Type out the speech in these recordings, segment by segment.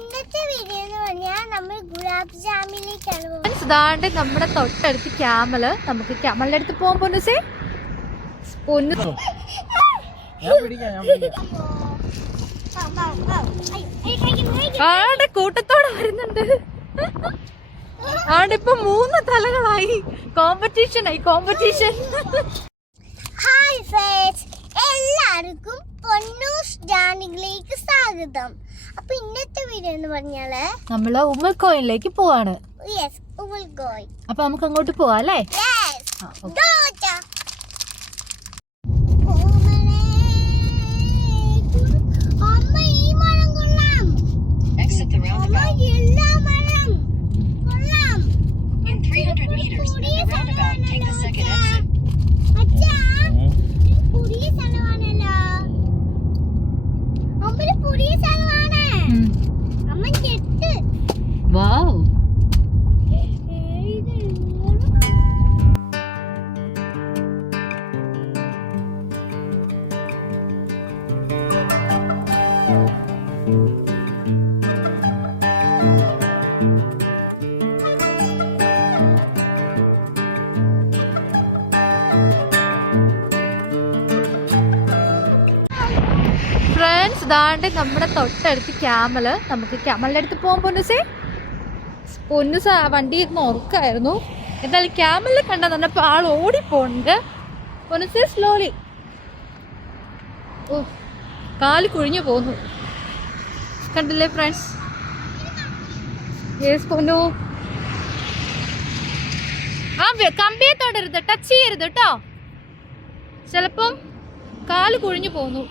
ഇന്നത്തെ വീഡിയോ എന്ന് പറഞ്ഞാൽ നമ്മൾ ഗുലാബ് ജാമിലേക്കാണ് ഇതാണ്ട് നമ്മുടെ തൊട്ടടുത്ത് ക്യാമല്. നമുക്ക് ക്യാമലിന്റെ അടുത്ത് പോകാൻ പൊന്നുസേ. ആടെ കൂട്ടത്തോടെ വരുന്നുണ്ട്. ആടിപ്പോ 3 തലകളായി. കോമ്പറ്റീഷൻ. ഹായ് ഫ്രണ്ട്സ്, എല്ലാവർക്കും പൊന്നൂസ് ജാനിലേക്ക് സ്വാഗതം. അപ്പൊ ഇന്നത്തെ വീഡിയോ എന്ന് പറഞ്ഞാല് നമ്മള് ഉമ്മൽക്കോയിലേക്ക് പോവാണ്. യെസ്, ഉമ്മൽക്കോയ്. അപ്പൊ നമുക്ക് അങ്ങോട്ട് പോവാം അല്ലേ? Wow. ഫ്രണ്ട്സ്, ഇതാണ്ട് നമ്മുടെ തൊട്ടടുത്ത് ക്യാമല്. നമുക്ക് ക്യാമലിന്റെ അടുത്ത് പോകാൻ പൊന്നുസേ. പൊന്നുസ വണ്ടി ഉറക്കായിരുന്നു. എന്തായാലും ക്യാമലിൽ കണ്ടാ പറഞ്ഞപ്പോ ആൾ ഓടിപ്പോണ്ട്. പൊന്നുസേ സ്ലോലി. ഓ, കാല് കുഴിഞ്ഞു പോന്നു. കണ്ടില്ലേ ഫ്രണ്ട്സ്? യെസ് പൊന്നു. ആ കമ്പിയെ തൊടരുത്, ടച്ച് ചെയ്യരുത് കേട്ടോ. ചിലപ്പം കാല് കുഴിഞ്ഞു പോന്നു.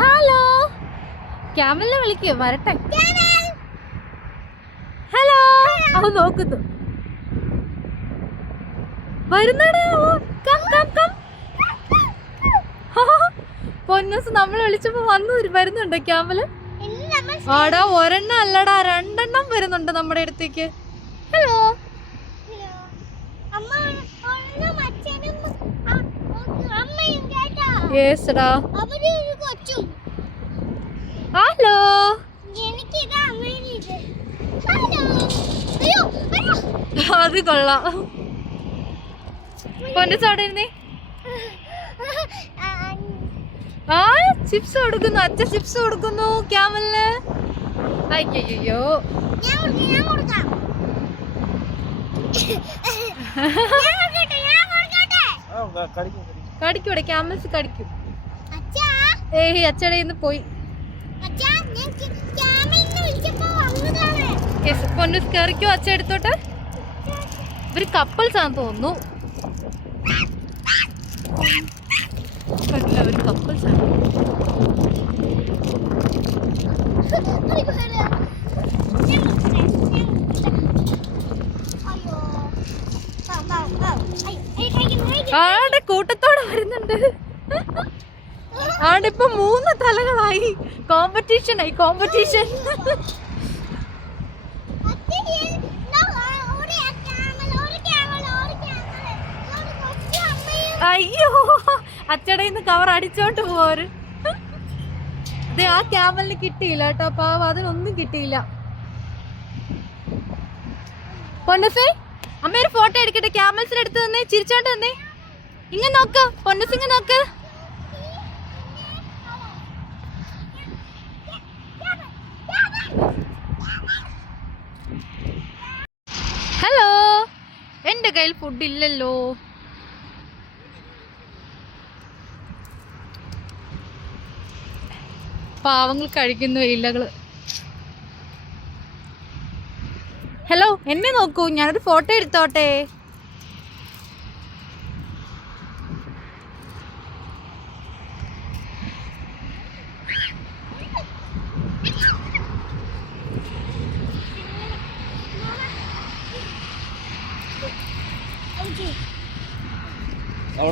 ഹലോ, ക്യാമലിനെ വിളിക്കോ? വരട്ടെ. ഹലോ, അവൻ നോക്കുന്നു. വരുന്നടാ. പൊന്നൂസ് നമ്മൾ വിളിച്ചപ്പോ വരുന്നുണ്ടോ ക്യാമല്? ആടാ, ഒരെണ്ണം അല്ലടാ 2 എണ്ണം വരുന്നുണ്ട് നമ്മുടെ അടുത്തേക്ക്. ഹലോ. യെസ്ടാ. ഹലോ. അത് കൊള്ളാം. പൊന്നൂസ് അവിടെ ഇരുന്നേ. ആ, ചിപ്സ് കൊടുക്കുന്നു. അച്ഛൻ ചിപ്സ് കൊടുക്കുന്നു ക്യാമലിന്. അയ്യോ, കടിക്കൂടെ? ക്യാമൽസ് കടിക്കും. ഏയ്, അച്ഛടെ ഇന്ന് പോയി. പൊന്നൂസ് കയറിക്കോ, അച്ഛ എടുത്തോട്ടെ. ഇവര് കപ്പിൾസ് ആണെന്ന് തോന്നുന്നു. കണ്ടില്ല, അവര് കപ്പിൾസ് ആണ്. ആടെ കൂട്ടത്തോടെ വരുന്നുണ്ട്. ആടിപ്പോ 3 തലകളായി. കോമ്പറ്റീഷൻ. അയ്യോ, അച്ചടയിൽ നിന്ന് കവർ അടിച്ചോണ്ട് പോര്. അതെ, ആ ക്യാമലിന് കിട്ടിയില്ല കേട്ടോ. പാവ, അതിനൊന്നും കിട്ടിയില്ല. പൊന്നസേ, അമ്മ ഒരു ഫോട്ടോ എടുക്കട്ടെ. ക്യാമൽസിന്റെ അടുത്ത് തന്നെ ചിരിച്ചോണ്ട് തന്നെ. ഇങ്ങനെ നോക്ക് പൊന്നസ്, ഇങ്ങനെ നോക്ക്. ഹലോ, എന്റെ കയ്യിൽ ഫുഡ് ഇല്ലല്ലോ. പാവങ്ങൾ കഴിക്കുന്നു ഇലകള്. ഹലോ, എന്നെ നോക്കൂ, ഞാനൊരു ഫോട്ടോ എടുത്തോട്ടെ.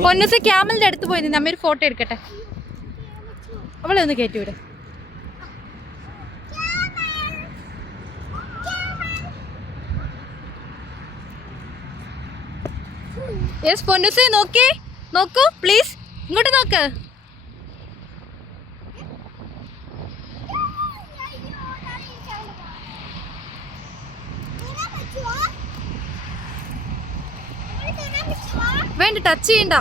പൊന്നൂസ് ക്യാമലിന്റെ അടുത്ത് പോയി നിന്ന് അമ്മ ഒരു ഫോട്ടോ എടുക്കട്ടെ. അവളെ ഒന്ന് കയറ്റി വിട്. യെസ് പൊന്നൂസേ, നോക്കൂ പ്ലീസ്. ഇങ്ങോട്ട് നോക്ക്. ടച്ച് ചെയ്യണ്ട.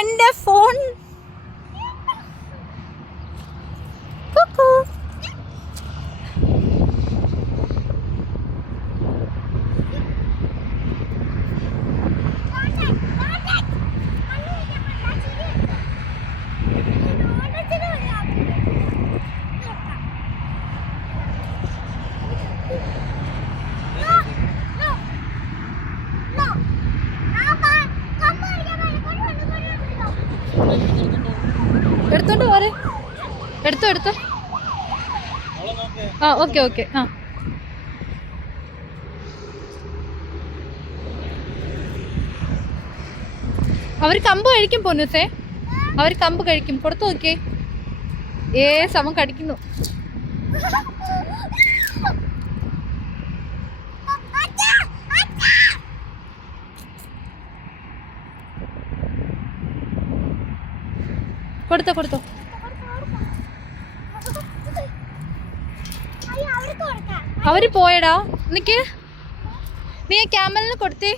എന്റെ ഫോൺ എടുത്തോണ്ട് പോരെ. എടുത്തോ. ആ ഓക്കെ. ആ അവര് കമ്പ് കഴിക്കും പൊന്നൂസേ, അവര് കമ്പ് കഴിക്കും. കൊടുത്തു നോക്കിയേ. സമം കടിക്കുന്നു. കൊടുത്തോ. അവര് പോയടാ. നിക്ക്, നീ ആ ക്യാമലിന് കൊടുത്തേ.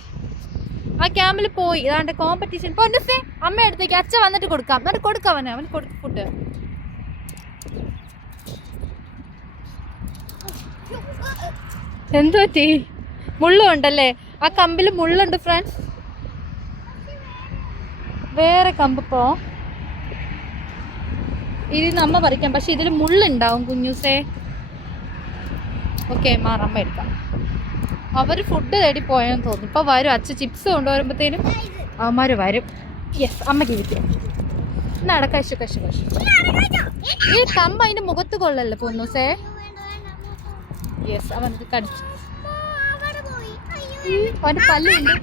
ആ ക്യാമൽ പോയി. അതാണ്ട് കോമ്പറ്റീഷൻ. പൊന്നൂസേ അമ്മ അടുത്തേക്ക് അച്ഛൻ വന്നിട്ട് കൊടുക്കാം. എന്നിട്ട് കൊടുക്കാം അവന് കൊടുക്കും ഫുഡ്. എന്തു പറ്റി? മുള്ളുണ്ടല്ലേ? ആ കമ്പില് മുള്ളുണ്ട് ഫ്രണ്ട്സ്. വേറെ കമ്പ് പോ. ഇത് നമ്മ പറിക്കാം, പക്ഷെ ഇതിൽ മുള്ളുണ്ടാവും കുഞ്ഞൂസേ. ഓക്കെ, മാറമ്മ എടുക്കാം. അവര് ഫുഡ് തേടി പോയെന്ന് തോന്നുന്നു. ഇപ്പൊ വരും. അച്ഛൻ ചിപ്സ് കൊണ്ടുവരുമ്പോഴത്തേനും അവന്മാര് വരും. യെസ്, അമ്മക്ക് ഇരിക്കും. കശു ഈ കമ്പ് അതിന്റെ മുഖത്ത് കൊള്ളല്ലേ പൊന്നൂസേ. യെസ്, അവനത് കടിച്ചു. അവന്റെ പല്ലുണ്ട്.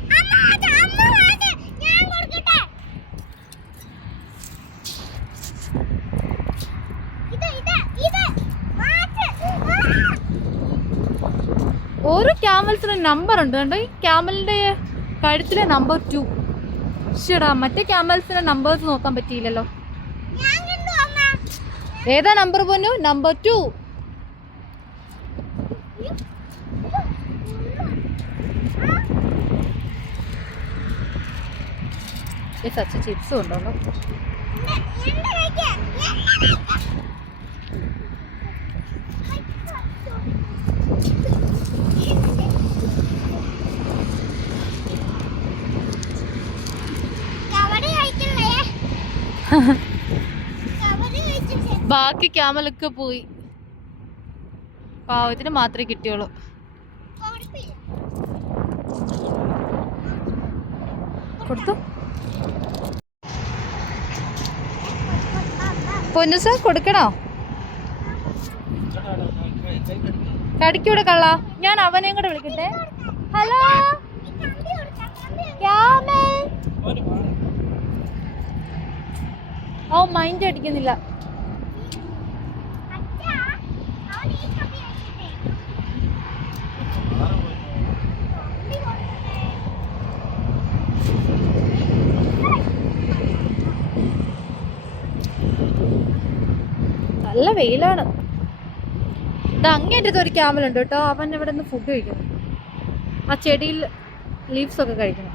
ഓരോ ക്യാമൽസിന് നമ്പർ ഉണ്ട് കണ്ടോ. ഈ ക്യാമലിന്റെ കഴുത്തിലെ നമ്പർ 2. ശരിടാ, മറ്റേ ക്യാമൽസിന്റെ നമ്പേഴ്സ് നോക്കാൻ പറ്റിയില്ലല്ലോ. ഏതാ നമ്പർ പൊന്നു? നമ്പർ 2. സച്ച് ചിപ്സും ഉണ്ടോ? ബാക്കി ക്യാമലൊക്കെ പോയി. പാവത്തിന് മാത്രമേ കിട്ടിയുള്ളൂ. കൊടുത്തു. പൊന്നുസ കൊടുക്കണോ? കടിക്കൂടെ കള്ള. ഞാൻ അവനെയും കൂടെ വിളിക്കട്ടെ. Hello camel. ഓ മൈൻഡ് അടിക്കുന്നില്ല. നല്ല വെയിലാണ്. ഇത് അങ്ങേറ്റത്ത് ഒരു ക്യാമലുണ്ട് കേട്ടോ. അവൻ ഇവിടെ നിന്ന് ഫുഡ് കഴിക്കുന്നു. ആ ചെടിയിൽ ലീവ്സ് ഒക്കെ കഴിക്കണം.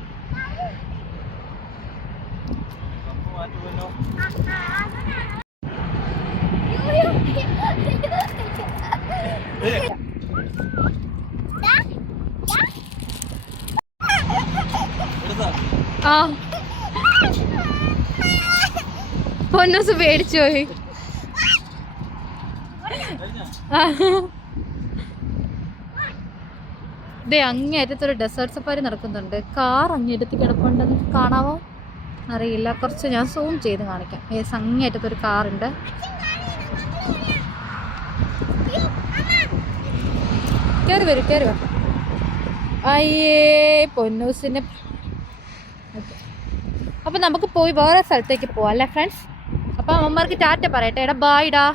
ആ പൊന്നൂസ് പേടിച്ചു പോയി. ഇതേ അങ്ങേറ്റത്തൊരു ഡെസേർട്ട് സഫാരി നടക്കുന്നുണ്ട്. കാർ അങ്ങേറ്റത്ത് കിടപ്പുണ്ടെന്ന് കാണാവോ അറിയില്ല. കുറച്ച് ഞാൻ സൂം ചെയ്ത് കാണിക്കാം. ഏസ് അങ്ങേറ്റത്തൊരു കാറുണ്ട്. കയറി വരും. അയ്യേ പൊന്നൂസിന്. അപ്പം നമുക്ക് പോയി വേറെ സ്ഥലത്തേക്ക് പോവാം അല്ലേ ഫ്രണ്ട്സ്? അപ്പം അമ്മമാർക്ക് ടാറ്റ പറയട്ടെ. എടാ ബായിടാ.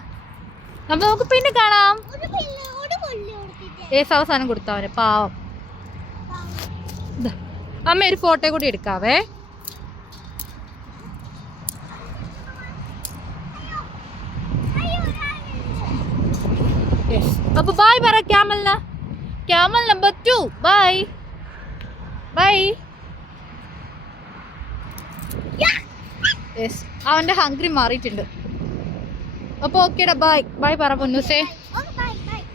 നമുക്ക് പിന്നെ കാണാം. അവസാനം കൊടുത്തവന് പാവം. അമ്മ ഒരു ഫോട്ടോ കൂടി എടുക്കാവേ. യെസ് അപ്പോൾ ബൈ പറ ക്യാമലിന്. Camel number 2 bye bye. Yes അവൻ്റെ ഹംഗ്രി മാറിയിട്ടുണ്ട്. അപ്പോൾ ഓക്കേടാ ബൈ ബൈ പറ പൊന്നൂസേ.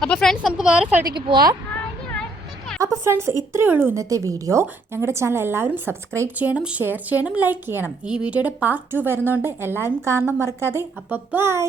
അപ്പോൾ ഫ്രണ്ട്സ് നമുക്ക് വേറെ സ്ഥലത്തേക്ക് പോവാം. അപ്പോൾ ഫ്രണ്ട്സ് ഇത്രയേ ഉള്ളൂ ഇന്നത്തെ വീഡിയോ. ഞങ്ങളുടെ ചാനൽ എല്ലാവരും സബ്സ്ക്രൈബ് ചെയ്യണം, ഷെയർ ചെയ്യണം, ലൈക്ക് ചെയ്യണം. ഈ വീഡിയോയുടെ പാർട്ട് 2 വരുന്നുണ്ട്, എല്ലാവരും കാണണം മറക്കാതെ. അപ്പോൾ ബൈ.